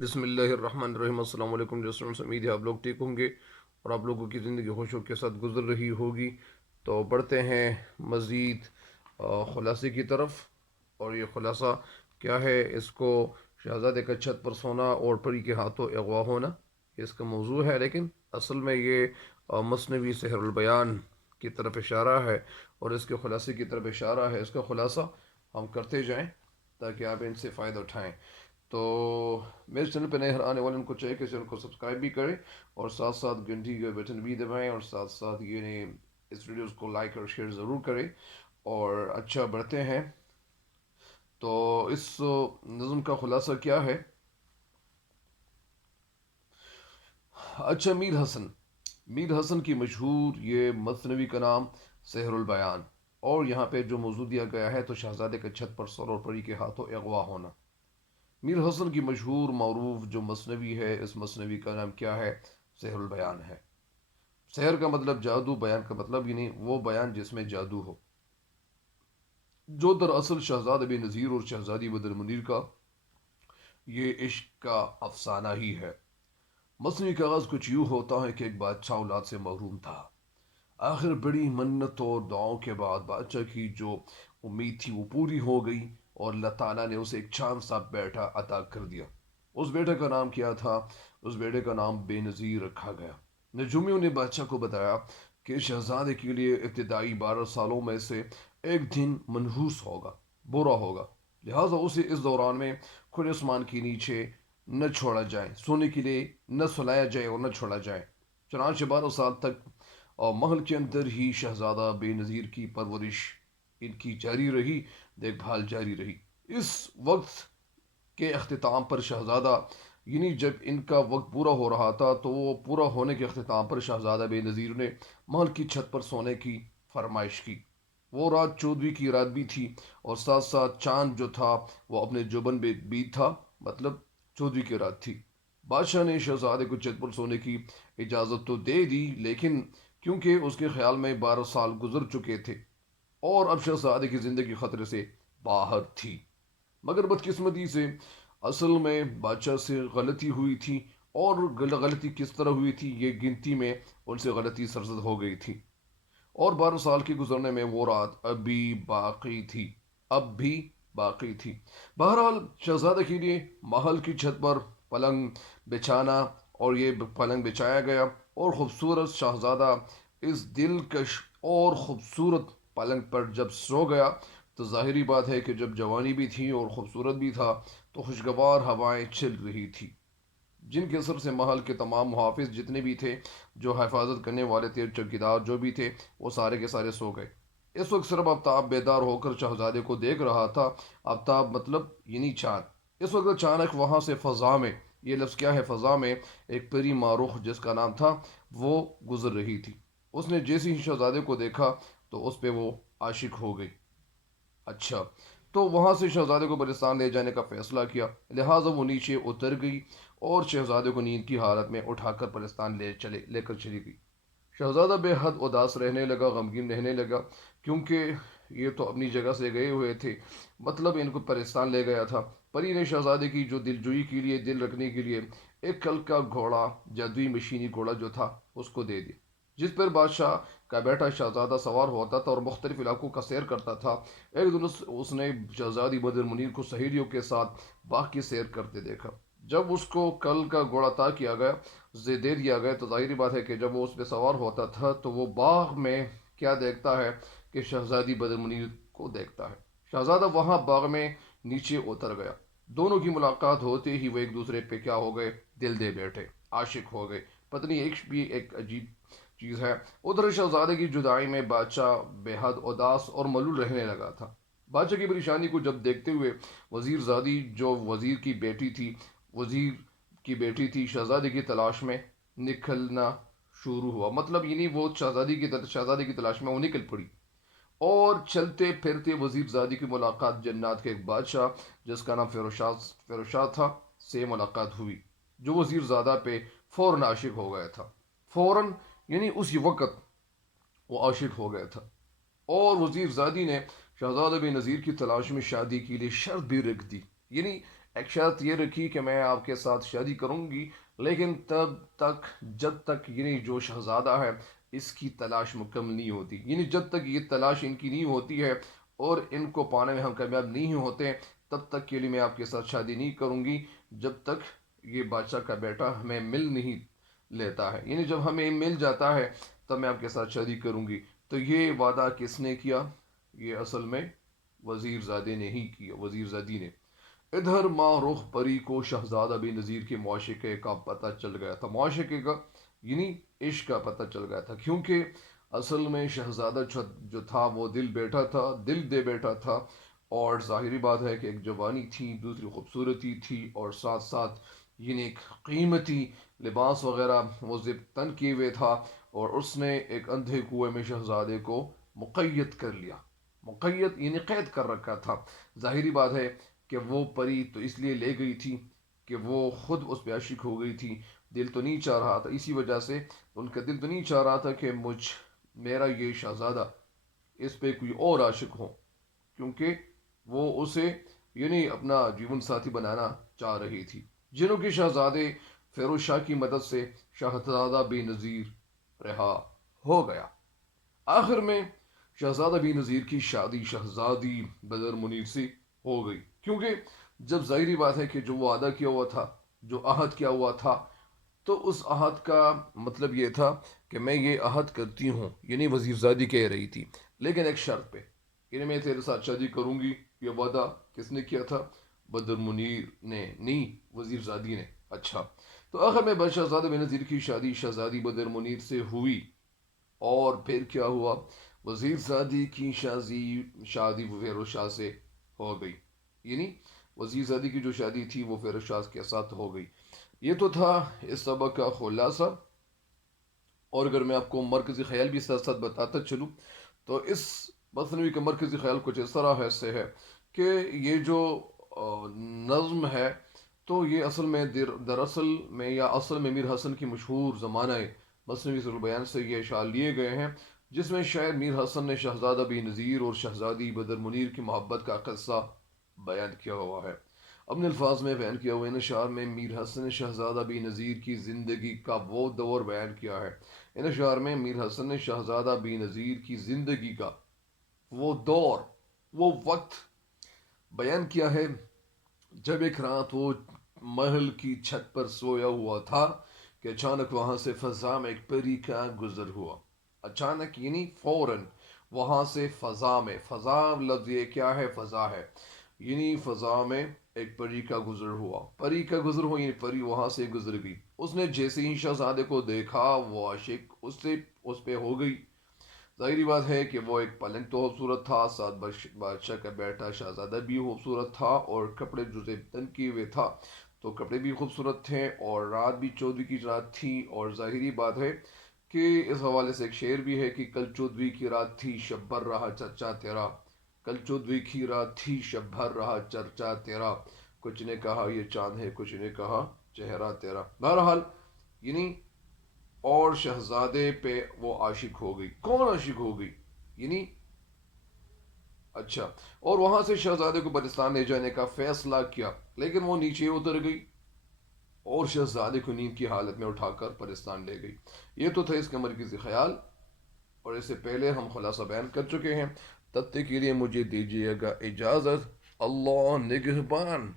بسم اللہ الرحمن الرحیم۔ السلام علیکم جو اسٹوڈنٹس، امید ہے آپ لوگ ٹھیک ہوں گے اور آپ لوگوں کی زندگی خوشیوں کے ساتھ گزر رہی ہوگی۔ تو بڑھتے ہیں مزید خلاصے کی طرف، اور یہ خلاصہ کیا ہے؟ اس کو شہزادے کا چھت پر سونا اور پری کے ہاتھوں اغوا ہونا، یہ اس کا موضوع ہے، لیکن اصل میں یہ مثنوی سحر البیان کی طرف اشارہ ہے اور اس کے خلاصے کی طرف اشارہ ہے۔ اس کا خلاصہ ہم کرتے جائیں تاکہ آپ ان سے فائدہ اٹھائیں۔ تو میرے چینل پہ نئے ہر آنے والے ان کو چاہیے کہ چینل کو سبسکرائب بھی کریں اور ساتھ ساتھ گھنٹی کا بٹن بھی دبائیں، اور ساتھ ساتھ یہ اس ویڈیوز کو لائک اور شیئر ضرور کریں۔ اور اچھا، بڑھتے ہیں۔ تو اس نظم کا خلاصہ کیا ہے؟ اچھا، میر حسن کی مشہور یہ مثنوی کا نام سحر البیان، اور یہاں پہ جو موضوع دیا گیا ہے تو شہزادے کے چھت پر سور اور پری کے ہاتھوں اغوا ہونا۔ میر حسن کی مشہور معروف جو مثنوی ہے، اس مثنوی کا نام کیا ہے؟ سحر البیان ہے۔ سحر کا مطلب جادو، بیان کا مطلب یعنی وہ بیان جس میں جادو ہو، جو دراصل شہزادہ بے نظیر اور شہزادی بدر منیر کا یہ عشق کا افسانہ ہی ہے۔ مثنوی کا آغاز کچھ یوں ہوتا ہے کہ ایک بادشاہ اولاد سے محروم تھا۔ آخر بڑی منت اور دعاؤں کے بعد بادشاہ کی جو امید تھی وہ پوری ہو گئی، اور اللہ تعالیٰ نے اسے ایک چاند سا بیٹا عطا کر دیا۔ اس بیٹے کا نام کیا تھا؟ اس بیٹے کا نام بے نظیر رکھا گیا۔ نجومیوں نے بادشاہ کو بتایا کہ شہزادے کے لیے ابتدائی 12 سالوں میں سے ایک دن منحوس ہوگا، برا ہوگا، لہٰذا اسے اس دوران میں کھلے آسمان کے نیچے نہ چھوڑا جائے، سونے کے لیے نہ سلایا جائے اور نہ چھوڑا جائے۔ چنانچہ 12 سال تک اور محل کے اندر ہی شہزادہ بے نظیر کی پرورش ان کی جاری رہی، دیکھ بھال جاری رہی۔ اس وقت کے اختتام پر شہزادہ، یعنی جب ان کا وقت پورا ہو رہا تھا تو وہ پورا ہونے کے اختتام پر شہزادہ بے نظیر نے محل کی چھت پر سونے کی فرمائش کی۔ وہ رات 14ویں کی رات بھی تھی، اور ساتھ ساتھ چاند جو تھا وہ اپنے جوبن میں بھی تھا، مطلب 14ویں کی رات تھی۔ بادشاہ نے شہزادے کو چھت پر سونے کی اجازت تو دے دی، لیکن کیونکہ اس کے خیال میں 12 سال گزر چکے تھے اور اب شہزادے کی زندگی خطرے سے باہر تھی، مگر بدقسمتی سے اصل میں بادشاہ سے غلطی ہوئی تھی، اور غلطی کس طرح ہوئی تھی؟ یہ گنتی میں ان سے غلطی سرزد ہو گئی تھی، اور 12 سال کے گزرنے میں وہ رات اب بھی باقی تھی۔ بہرحال شہزادہ کے لیے محل کی چھت پر پلنگ بچھانا، اور یہ پلنگ بچھایا گیا، اور خوبصورت شہزادہ اس دلکش اور خوبصورت پلنگ پر جب سو گیا تو ظاہری بات ہے کہ جب جوانی بھی تھی اور خوبصورت بھی تھا تو خوشگوار ہوائیں چل رہی تھی، جن کے اثر سے محل کے تمام محافظ جتنے بھی تھے، جو حفاظت کرنے والے تھے، چوکیدار جو بھی تھے، وہ سارے کے سارے سو گئے۔ اس وقت صرف آفتاب بیدار ہو کر شہزادے کو دیکھ رہا تھا۔ آفتاب مطلب یعنی چاند۔ اس وقت اچانک وہاں سے فضا میں، یہ لفظ کیا ہے؟ فضا میں ایک پری معروف جس کا نام تھا وہ گزر رہی تھی۔ اس نے جیسے ہی شہزادے کو دیکھا تو اس پہ وہ عاشق ہو گئی۔ اچھا، تو وہاں سے شہزادے کو بلستان لے جانے کا فیصلہ کیا، لہٰذا وہ نیچے اتر گئی اور شہزادے کو نیند کی حالت میں اٹھا کر بلستان لے کر چلی گئی۔ شہزادہ بے حد اداس رہنے لگا، غمگین رہنے لگا، کیونکہ یہ تو اپنی جگہ سے گئے ہوئے تھے، مطلب ان کو پرستان لے گیا تھا۔ پری نے شہزادے کی جو دل جوئی کے لیے، دل رکھنے کے لیے ایک کل کا گھوڑا، جادوئی مشینی گھوڑا جو تھا، اس کو دے دیا، جس پر بادشاہ کا بیٹا شہزادہ سوار ہوتا تھا اور مختلف علاقوں کا سیر کرتا تھا۔ ایک دن اس نے شہزادی بدر منیر کو سہیلیوں کے ساتھ باغ کی سیر کرتے دیکھا۔ جب اس کو کل کا گھوڑا عطا کیا گیا، دے دیا گیا، تو ظاہری بات ہے کہ جب وہ اس پہ سوار ہوتا تھا تو وہ باغ میں کیا دیکھتا ہے کہ شہزادی بدر منیر کو دیکھتا ہے۔ شہزادہ وہاں باغ میں نیچے اتر گیا۔ دونوں کی ملاقات ہوتے ہی وہ ایک دوسرے پہ کیا ہو گئے؟ دل دے بیٹھے، عاشق ہو گئے۔ پتنی ایک بھی ایک عجیب چیز ہے۔ ادھر شہزادے کی جدائی میں بادشاہ بے حد اداس اور ملول رہنے لگا تھا۔ بادشاہ کی پریشانی کو جب دیکھتے ہوئے وزیر زادی جو وزیر کی بیٹی تھی شہزادی کی تلاش میں نکلنا شروع ہوا، مطلب یعنی وہ شہزادی کی تلاش میں وہ نکل پڑی، اور چلتے پھرتے وزیر زادی کی ملاقات جنات کے ایک بادشاہ جس کا نام فیروز شاہ تھا سے ملاقات ہوئی، جو وزیر زادہ پہ فوراً عاشق ہو گیا تھا۔ فوراً یعنی اسی وقت وہ عاشق ہو گیا تھا، اور وزیر زادی نے شہزادہ بے نظیر کی تلاش میں شادی کے لیے شرط بھی رکھ دی، یعنی ایک شرط یہ رکھی کہ میں آپ کے ساتھ شادی کروں گی، لیکن تب تک جب تک یعنی جو شہزادہ ہے اس کی تلاش مکمل نہیں ہوتی، یعنی جب تک یہ تلاش ان کی نہیں ہوتی ہے اور ان کو پانے میں ہم کامیاب نہیں ہوتے، تب تک کے لیے میں آپ کے ساتھ شادی نہیں کروں گی، جب تک یہ بادشاہ کا بیٹا ہمیں مل نہیں لیتا ہے، یعنی جب ہمیں مل جاتا ہے تب میں آپ کے ساتھ شادی کروں گی۔ تو یہ وعدہ کس نے کیا؟ یہ اصل میں وزیر زادے نے ہی کیا، وزیر زادی نے۔ ادھر ماں رخ پری کو شہزادہ بے نظیر کے معاشقے کا پتہ چل گیا تھا، معاشقے کا یعنی عشق کا پتہ چل گیا تھا، کیونکہ اصل میں شہزادہ جو تھا وہ دل بیٹھا تھا، دل دے بیٹھا تھا، اور ظاہری بات ہے کہ ایک جوانی تھی، دوسری خوبصورتی تھی، اور ساتھ ساتھ یعنی ایک قیمتی لباس وغیرہ وہ زب تن کیے ہوئے تھا، اور اس نے ایک اندھے کنویں میں شہزادے کو مقید کر لیا، مقید یعنی قید کر رکھا تھا۔ ظاہری بات ہے کہ وہ پری تو اس لیے لے گئی تھی کہ وہ خود اس پہ عاشق ہو گئی تھی، دل تو نہیں چاہ رہا تھا، اسی وجہ سے ان کا دل تو نہیں چاہ رہا تھا کہ میرا یہ شہزادہ اس پہ کوئی اور عاشق ہو، کیونکہ وہ اسے یعنی اپنا جیون ساتھی بنانا چاہ رہی تھی۔ جنوں کے شہزادے فیروز شاہ کی مدد سے شہزادہ بے نظیر رہا ہو گیا۔ آخر میں شہزادہ بے نظیر کی شادی شہزادی بدر منیر سے ہو گئی، کیونکہ جب ظاہری بات ہے کہ جو وعدہ کیا ہوا تھا، جو عہد کیا ہوا تھا، تو اس عہد کا مطلب یہ تھا کہ میں یہ عہد کرتی ہوں، یعنی وزیر زادی کہہ رہی تھی، لیکن ایک شرط پہ، یعنی میں تیرے ساتھ شادی کروں گی۔ یہ وعدہ کس نے کیا تھا؟ بدر منیر نے نہیں، وزیر زادی نے۔ اچھا، تو آخر میں شہزادہ بے نظیر کی شادی شہزادی بدر منیر سے ہوئی، اور پھر کیا ہوا؟ وزیر زادی کی شادی فیروز شاہ سے ہو گئی، یعنی وزیر زادی کی جو شادی تھی وہ فیروز شاہ کے ساتھ ہو گئی۔ یہ تو تھا اس سبق کا خلاصہ، اور اگر میں آپ کو مرکزی خیال بھی ساتھ ساتھ بتاتا چلوں تو اس مثنوی کا مرکزی خیال کچھ اس طرح سے ہے کہ یہ جو نظم ہے، تو یہ اصل میں دراصل میں یا اصل میں میر حسن کی مشہور زمانہ مثنوی ذوالبیان سے یہ اشعار لیے گئے ہیں، جس میں شاعر میر حسن نے شہزادہ بی نظیر اور شہزادی بدر منیر کی محبت کا قصہ بیان کیا ہوا ہے۔ اپنے الفاظ میں بیان کیا ہوا ان اشعار میں میر حسن نے شہزادہ بی نظیر کی زندگی کا وہ دور بیان کیا ہے۔ ان اشعار میں میر حسن نے شہزادہ بی نظیر کی زندگی کا وہ دور، وہ وقت بیان کیا ہے جب ایک رات وہ محل کی چھت پر سویا ہوا تھا کہ اچانک وہاں سے فضا میں ایک پری کا گزر ہوا۔ اچانک یعنی فوراً وہاں سے فضا میں، فضا لفظ یہ کیا ہے؟ فضا ہے، یعنی فضا میں ایک پری کا گزر ہوا، پری کا گزر ہوا یعنی پری وہاں سے گزر گئی۔ اس نے جیسے ہی شہزادے کو دیکھا وہ عاشق اس پہ ہو گئی۔ ظاہری بات ہے کہ وہ ایک پلنگ تو خوبصورت تھا، ساتھ بادشاہ کا بیٹا شہزادہ بھی خوبصورت تھا، اور کپڑے جو تن کیے ہوئے تھا تو کپڑے بھی خوبصورت تھے، اور رات بھی چودوی کی رات تھی، اور ظاہری بات ہے کہ اس حوالے سے ایک شعر بھی ہے کہ کل چودوی کی رات تھی شب بھر رہا چرچا تیرا، کل چودوی کی رات تھی شب بھر رہا چرچا تیرا، کچھ نے کہا یہ چاند ہے، کچھ نے کہا چہرہ تیرا۔ بہرحال یعنی اور شہزادے پہ وہ عاشق ہو گئی۔ کون عاشق ہو گئی؟ یعنی اچھا، اور وہاں سے شہزادے کو پاکستان لے جانے کا فیصلہ کیا، لیکن وہ نیچے اتر گئی اور شہزادے کو نیند کی حالت میں اٹھا کر پاکستان لے گئی۔ یہ تو تھا اس کا مرکزی خیال، اور اس سے پہلے ہم خلاصہ بیان کر چکے ہیں۔ تب تک کے لیے مجھے دیجیے گا اجازت۔ اللہ نگہبان۔